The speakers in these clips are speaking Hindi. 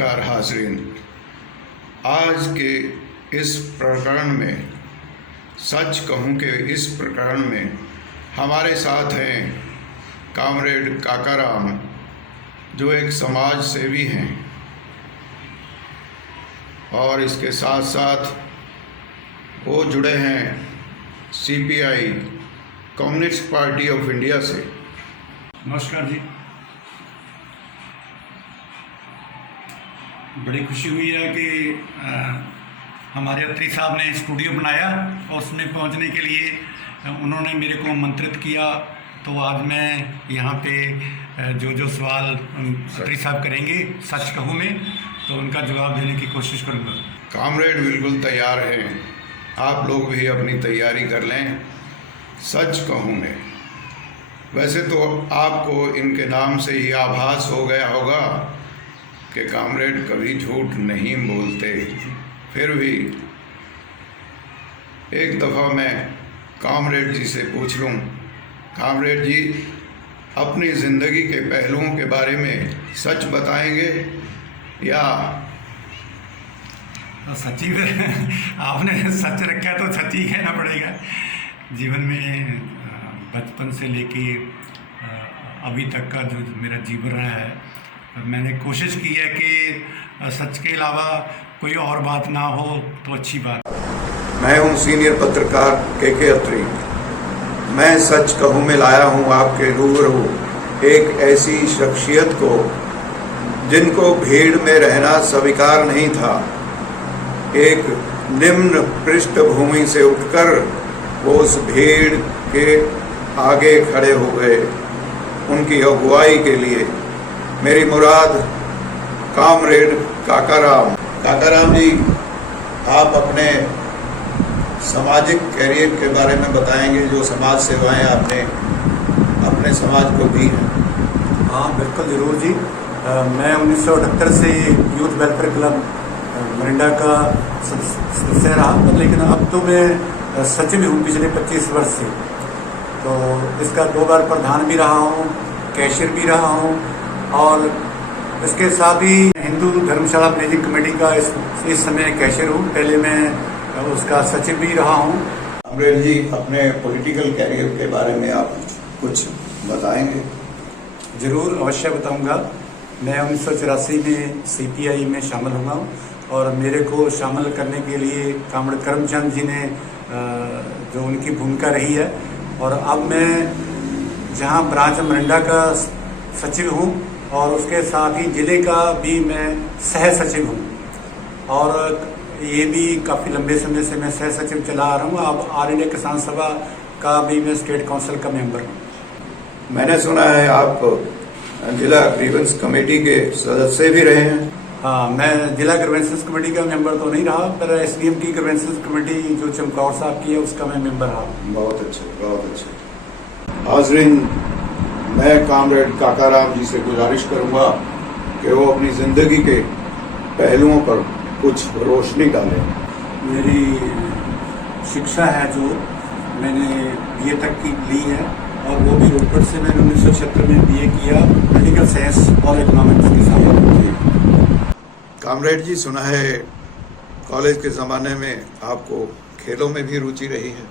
नमस्कार हाज़रीन। आज के इस प्रकरण में, सच कहूँ कि इस प्रकरण में हमारे साथ हैं कामरेड काकाराम, जो एक समाज सेवी हैं और इसके साथ साथ वो जुड़े हैं CPI communist party of India से। नमस्कार जी। बड़ी खुशी हुई है कि हमारे अत्री साहब ने स्टूडियो बनाया और उसमें पहुंचने के लिए उन्होंने मेरे को आमंत्रित किया। तो आज मैं यहाँ पे जो सवाल अत्री साहब करेंगे सच कहूँ में, तो उनका जवाब देने की कोशिश करूँगा। कामरेड बिल्कुल तैयार हैं, आप लोग भी अपनी तैयारी कर लें। सच कहूँ में, वैसे तो आपको इनके नाम से ही आभास हो गया होगा कि कामरेड कभी झूठ नहीं बोलते। फिर भी एक दफ़ा मैं कामरेड जी से पूछ लूँ, कामरेड जी अपनी ज़िंदगी के पहलुओं के बारे में सच बताएंगे या सच्ची आपने सच रखा तो सच्ची कहना पड़ेगा। जीवन में बचपन से लेके अभी तक का जो मेरा जीवन रहा है, मैंने कोशिश की है कि सच के अलावा कोई और बात ना हो तो अच्छी बात। मैं हूँ सीनियर पत्रकार के अत्री। मैं सच कहूँ में लाया हूँ आपके रूबरू एक ऐसी शख्सियत को जिनको भीड़ में रहना स्वीकार नहीं था। एक निम्न पृष्ठभूमि से उठकर वो उस भीड़ के आगे खड़े हो गए। उनकी अगुवाई के लिए मेरी मुराद कामरेड काकाराम। काकाराम जी, आप अपने सामाजिक कैरियर के बारे में बताएंगे, जो समाज सेवाएं आपने अपने समाज को दी हैं। हाँ बिल्कुल ज़रूर जी। मैं 1978 से यूथ वेलफेयर क्लब मरिंडा का सदस्य रहा, लेकिन अब तो मैं सचिव हूँ पिछले 25 वर्ष से। तो इसका 2 बार प्रधान भी रहा हूँ, कैशियर भी रहा हूँ और इसके साथ ही हिंदू धर्मशाला मैनेजिंग कमेटी का इस समय कैशियर हूँ। पहले मैं उसका सचिव भी रहा हूँ। कामरेड जी, अपने पॉलिटिकल कैरियर के बारे में आप कुछ बताएंगे? ज़रूर, अवश्य बताऊँगा। मैं 1984 में CPI में शामिल हुआ हूँ और मेरे को शामिल करने के लिए कामरेड करमचंद जी ने जो उनकी भूमिका रही है। और अब मैं जहाँ ब्रांच मरिंडा का सचिव हूँ और उसके साथ ही ज़िले का भी मैं सह सचिव हूँ, और ये भी काफ़ी लंबे समय से मैं सह सचिव चला आ रहा हूँ। अब ऑल इंडिया किसान सभा का भी मैं स्टेट काउंसिल का मेंबर हूँ। मैंने सुना है आप जिला ग्रीवेंस कमेटी के सदस्य भी रहे हैं। हाँ, मैं जिला ग्रीवेंसेस कमेटी का मेंबर तो नहीं रहा, पर SDM की ग्रीवेंसेस कमेटी जो चमकौर साहब की है उसका मैं मेंबर रहा। बहुत अच्छे, बहुत अच्छे। हाज़रीन, मैं कामरेड काकाराम जी से गुजारिश करूंगा कि वो अपनी ज़िंदगी के पहलुओं पर कुछ रोशनी डालें। मेरी शिक्षा है जो मैंने BA तक की ली है, और वो भी रोपड़ से मैंने 1976 में BA किया पॉलिटिकल साइंस और इकोनॉमिक्स के साथ। कामरेड जी, सुना है कॉलेज के ज़माने में आपको खेलों में भी रुचि रही है।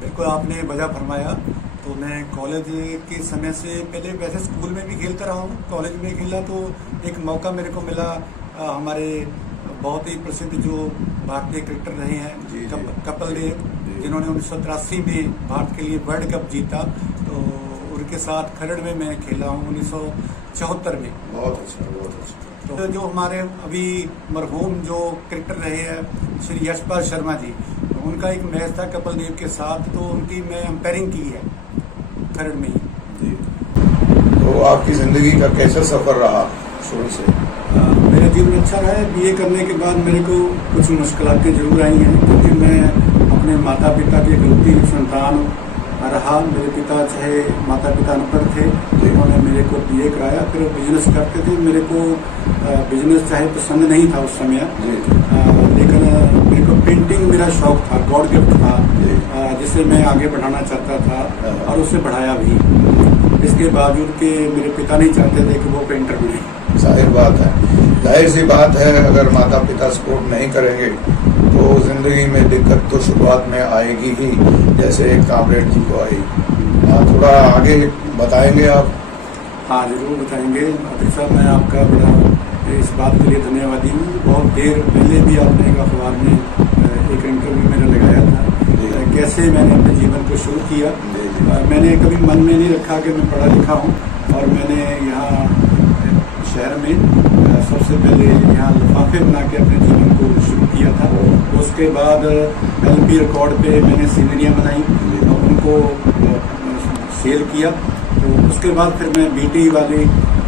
बिल्कुल, आपने वजह फरमाया। तो मैं कॉलेज के समय से पहले वैसे स्कूल में भी खेलता रहा हूँ, कॉलेज में खेला तो एक मौका मेरे को मिला। हमारे बहुत ही प्रसिद्ध जो भारतीय क्रिकेटर रहे हैं कपिल देव, जिन्होंने 1983 में भारत के लिए वर्ल्ड कप जीता, तो उनके साथ खरड़ में मैं खेला हूँ 1974 में। बहुत अच्छा, बहुत अच्छा। तो जो हमारे अभी मरहूम जो क्रिकेटर रहे हैं श्री यशपाल शर्मा जी, उनका एक मैच था कपिल देव के साथ, तो उनकी मैं अंपायरिंग की है खरड़ में ही जी। तो आपकी ज़िंदगी का कैसा सफ़र रहा शुरू से? मेरा जीवन अच्छा रहा है। BA करने के बाद मेरे को कुछ मुश्किलातें जरूर आई हैं, क्योंकि मैं अपने माता पिता के इकलौती संतान रहा। मेरे पिता चाहे माता पिता अनपढ़ थे, तो उन्होंने मेरे को BA कराया। फिर बिजनेस करते थे। मेरे को बिजनेस चाहे पसंद नहीं था उस समय, लेकिन मेरे को पेंटिंग मेरा शौक था, गॉड गिफ्ट था, जिसे मैं आगे बढ़ाना चाहता था और उसे बढ़ाया भी। इसके बावजूद कि मेरे पिता नहीं चाहते थे कि वो पेंटर बने। जाहिर बात है। जाहिर सी बात है, अगर माता पिता सपोर्ट नहीं करेंगे तो ज़िंदगी में दिक्कत तो शुरुआत में आएगी ही, जैसे कामरेड जी को आई। थोड़ा आगे बताएंगे आप? हाँ, जरूर बताएंगे। अतिक साहब, मैं आपका बड़ा इस बात के लिए धन्यवादी हूँ। बहुत देर पहले भी आपने एक अखबार में एक इंटरव्यू मेरा लगाया था, कैसे मैंने अपने जीवन को शुरू किया। मैंने कभी मन में नहीं रखा कि मैं पढ़ा लिखा हूँ, और मैंने यहाँ शहर में सबसे पहले यहाँ लिफाफे बना के अपने जीवन को शुरू किया था। उसके बाद LP रिकॉर्ड पे मैंने सीनरियाँ बनाई और उनको सेल किया। तो उसके बाद फिर मैं BT वाले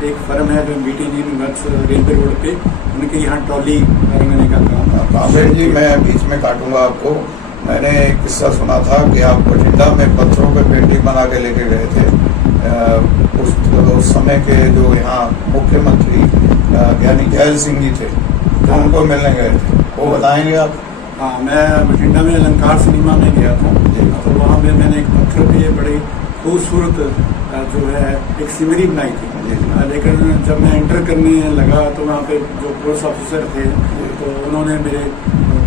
एक फर्म है जो BT वर्क्स रेलवे रोड पे, उनके यहाँ ट्रॉली रंगने का काम। कामरेड जी, मैं बीच में काटूंगा आपको। मैंने एक किस्सा सुना था कि आप बठिंडा में पत्थरों पे पेंटिंग बना के लेके गए थे। उस समय के जो यहाँ मुख्यमंत्री ज्ञानी जैल सिंह जी थे, तो उनको मिलने गए थे, वो बताएंगे आप? हाँ, मैं बठिंडा में अलंकार सिनेमा में गया था, तो वहाँ पे मैंने एक पत्थर पे बड़ी खूबसूरत जो है एक सिमरी बनाई थी। लेकिन जब मैं एंटर करने लगा तो वहाँ पे जो पुलिस ऑफिसर थे, तो उन्होंने मेरे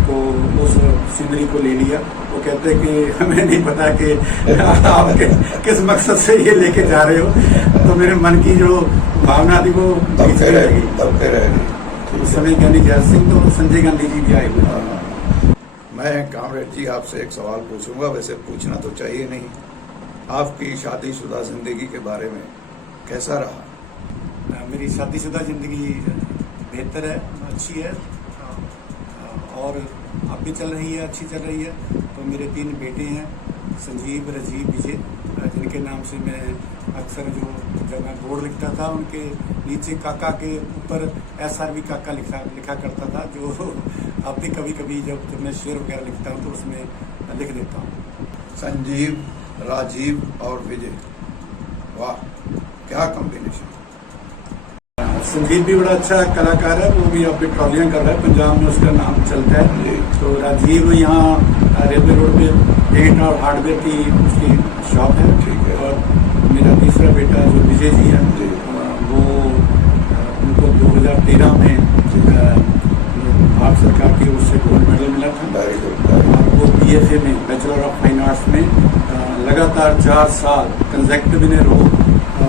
को उस सिमरी को ले लिया। वो कहते कि हमें नहीं पता कि आप किस मकसद से ये लेके जा रहे हो। तो मेरे मन की जो भावना थी वो दबके रहेगी। उस समय ज्ञानी जैल सिंह तो संजय गांधी जी भी आए हुए। मैं कामरेड जी आपसे एक सवाल पूछूंगा, वैसे पूछना तो चाहिए नहीं। आपकी शादीशुदा जिंदगी के बारे में कैसा रहा? मेरी शादीशुदा जिंदगी बेहतर है, अच्छी है, और अब भी चल रही है, अच्छी चल रही है। तो मेरे 3 बेटे हैं, संजीव, राजीव, विजय, जिनके नाम से मैं अक्सर जब मैं बोर्ड लिखता था उनके नीचे काका के ऊपर SRV काका लिखा करता था, जो अब भी कभी कभी जब मैं शेर वगैरह लिखता हूँ तो उसमें लिख देता हूँ। संजीव, राजीव और विजय, वाह क्या कॉम्बिनेशन। संजीव भी बड़ा अच्छा कलाकार है, वो भी अब ट्रॉलियाँ कर रहा है, पंजाब में उसका नाम चलता है। तो राजीव यहाँ रेलवे रोड पे पेंट और हार्डवेयर की उसकी शॉप है। ठीक है। और मेरा तीसरा बेटा जो विजय जी है, वो उनको 2013 में भारत सरकार की ओर से गोल्ड मेडल मिला था। और वो BFA में, बैचलर ऑफ फाइन आर्ट्स में लगातार 4 साल कंसेक्टिव हो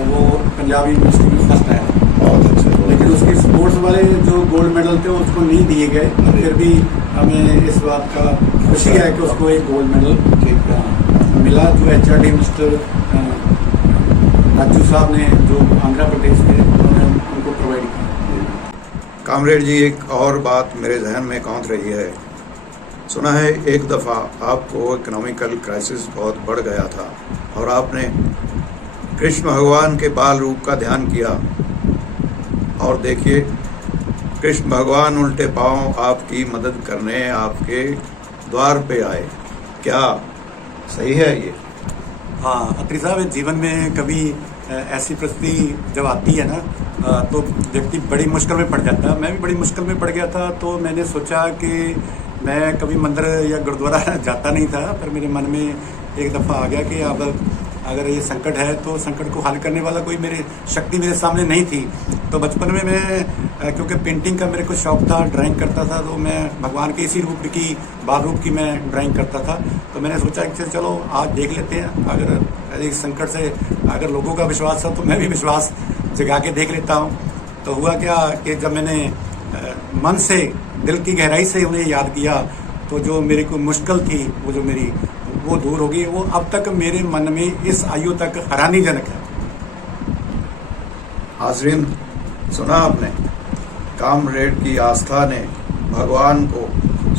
वो पंजाबी यूनिवर्सिटी में फर्स्ट आया। बहुत अच्छा। लेकिन उसके स्पोर्ट्स वाले जो गोल्ड मेडल थे उसको नहीं दिए गए, फिर भी हमें इस बात का खुशी है कि उसको एक गोल्ड मेडल मिला, जो HRD मिस्टर राजू साहब ने, जो आंध्र प्रदेश के, उन्होंने उनको प्रोवाइड किया। कामरेड जी, एक और बात मेरे जहन में कौंध रही है। सुना है एक दफ़ा आपको इकोनॉमिकल क्राइसिस बहुत बढ़ गया था और आपने कृष्ण भगवान के बाल रूप का ध्यान किया, और देखिए कृष्ण भगवान उल्टे पांव आपकी मदद करने आपके द्वार पे आए। क्या सही है ये? हाँ, अत्री साहब, जीवन में कभी ऐसी परिस्थिति जब आती है ना, तो व्यक्ति बड़ी मुश्किल में पड़ जाता है। मैं भी बड़ी मुश्किल में पड़ गया था, तो मैंने सोचा कि मैं कभी मंदिर या गुरुद्वारा जाता नहीं था, पर मेरे मन में एक दफ़ा आ गया कि अब अगर ये संकट है तो संकट को हल करने वाला कोई मेरे शक्ति मेरे सामने नहीं थी। तो बचपन में मैं, क्योंकि पेंटिंग का मेरे को शौक था, ड्राइंग करता था, तो मैं भगवान के इसी रूप की, बाल रूप की मैं ड्राइंग करता था। तो मैंने सोचा कि चलो आज देख लेते हैं, अगर इस संकट से अगर लोगों का विश्वास था तो मैं भी विश्वास जगा के देख लेता हूँ। तो हुआ क्या कि जब मैंने मन से, दिल की गहराई से उन्हें याद किया, तो जो मेरे को मुश्किल थी वो दूर हो गई। वो अब तक मेरे मन में इस आयु तक हैरानीजनक है। हाज़रीन, सुना आपने, कामरेड की आस्था ने भगवान को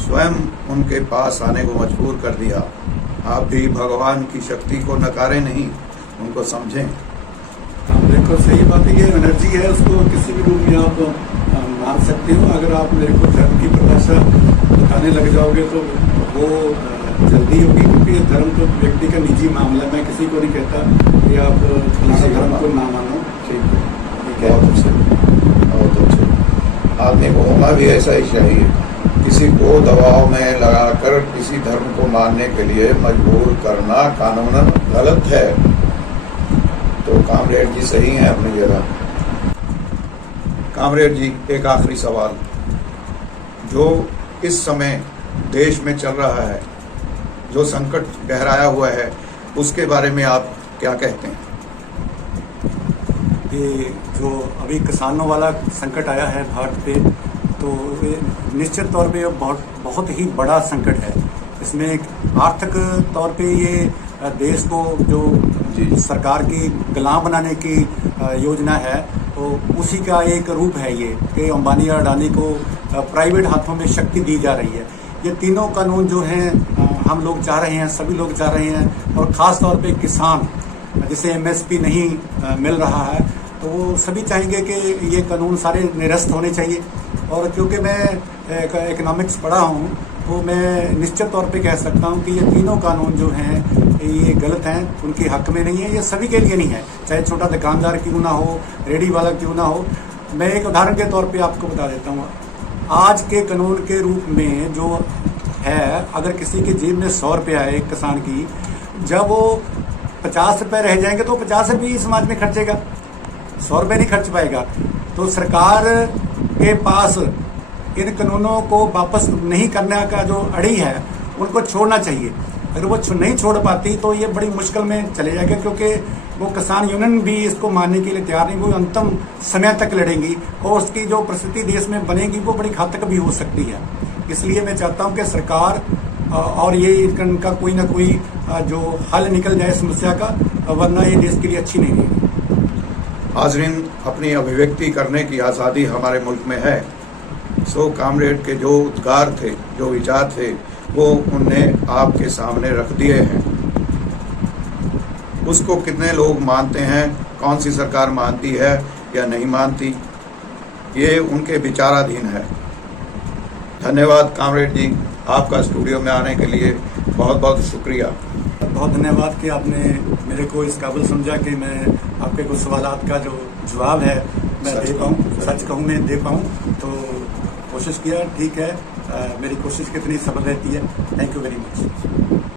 स्वयं उनके पास आने को मजबूर कर दिया। आप भी भगवान की शक्ति को नकारें नहीं, उनको समझें। देखो, सही बात है, ये एनर्जी है, उसको किसी भी रूप में आप मान सकते हो। अगर आप मेरे को धर्म की परिभाषा बताने लग जाओगे तो वो जल्दी होगी, क्योंकि धर्म तो व्यक्ति का निजी मामला है। मैं किसी को नहीं कहता कि आप किसी धर्म को ना मानो। ठीक है, बहुत अच्छा। आदमी को होना भी ऐसा ही चाहिए। किसी को दबाव में लगाकर किसी धर्म को मानने के लिए मजबूर करना कानूनन गलत है। तो कामरेड जी सही हैं अपनी जगह। कामरेड जी, एक आखिरी सवाल, जो इस समय देश में चल रहा है, जो संकट गहराया हुआ है, उसके बारे में आप क्या कहते हैं? ये जो अभी किसानों वाला संकट आया है भारत पे, तो ये निश्चित तौर पे बहुत ही बड़ा संकट है। इसमें एक आर्थिक तौर पे ये देश को जो सरकार की गुलाम बनाने की योजना है, तो उसी का एक रूप है ये कि अंबानी और अडानी को प्राइवेट हाथों में शक्ति दी जा रही है। ये तीनों कानून जो हैं हम लोग चाह रहे हैं, सभी लोग चाह रहे हैं, और ख़ास तौर पे किसान जिसे एमएसपी नहीं मिल रहा है, तो वो सभी चाहेंगे कि ये कानून सारे निरस्त होने चाहिए। और क्योंकि मैं इकोनॉमिक्स पढ़ा हूँ, तो मैं निश्चित तौर पे कह सकता हूँ कि ये तीनों कानून जो हैं ये गलत हैं, उनके हक में नहीं है, ये सभी के लिए नहीं है, चाहे छोटा दुकानदार क्यों ना हो, रेडी वाला क्यों ना हो। मैं एक उदाहरण के तौर पे आपको बता देता हूँ। आज के कानून के रूप में जो है, अगर किसी की जेब में 100 रुपया है एक किसान की, जब वो 50 रुपये रह जाएंगे तो 50 रुपये ही समाज में खर्चेगा, 100 रुपये नहीं खर्च पाएगा। तो सरकार के पास इन कानूनों को वापस नहीं करने का जो अड़ी है, उनको छोड़ना चाहिए। अगर वो नहीं छोड़ पाती तो ये बड़ी मुश्किल में चले जाएगा, क्योंकि वो किसान यूनियन भी इसको मानने के लिए तैयार नहीं, वो अंतिम समय तक लड़ेंगी और उसकी जो परिस्थिति देश में बनेगी वो बड़ी घातक भी हो सकती है। इसलिए मैं चाहता हूँ कि सरकार और ये इनका कोई ना कोई जो हल निकल जाए समस्या का, वरना ये देश के लिए अच्छी नहीं रहेगी। हाज़रीन, अपनी अभिव्यक्ति करने की आज़ादी हमारे मुल्क में है। सो कामरेड के जो उद्गार थे, जो विचार थे, वो उनने आपके सामने रख दिए हैं। उसको कितने लोग मानते हैं, कौन सी सरकार मानती है या नहीं मानती, ये उनके विचाराधीन है। धन्यवाद कामरेड जी, आपका स्टूडियो में आने के लिए बहुत बहुत शुक्रिया। बहुत धन्यवाद कि आपने मेरे को इस काबिल समझा कि मैं आपके कुछ सवालात का जो जवाब है मैं दे पाऊँ, सच कहूँ मैं दे पाऊँ, तो कोशिश किया। ठीक है, मेरी कोशिश कितनी सफल रहती है। Thank you very much.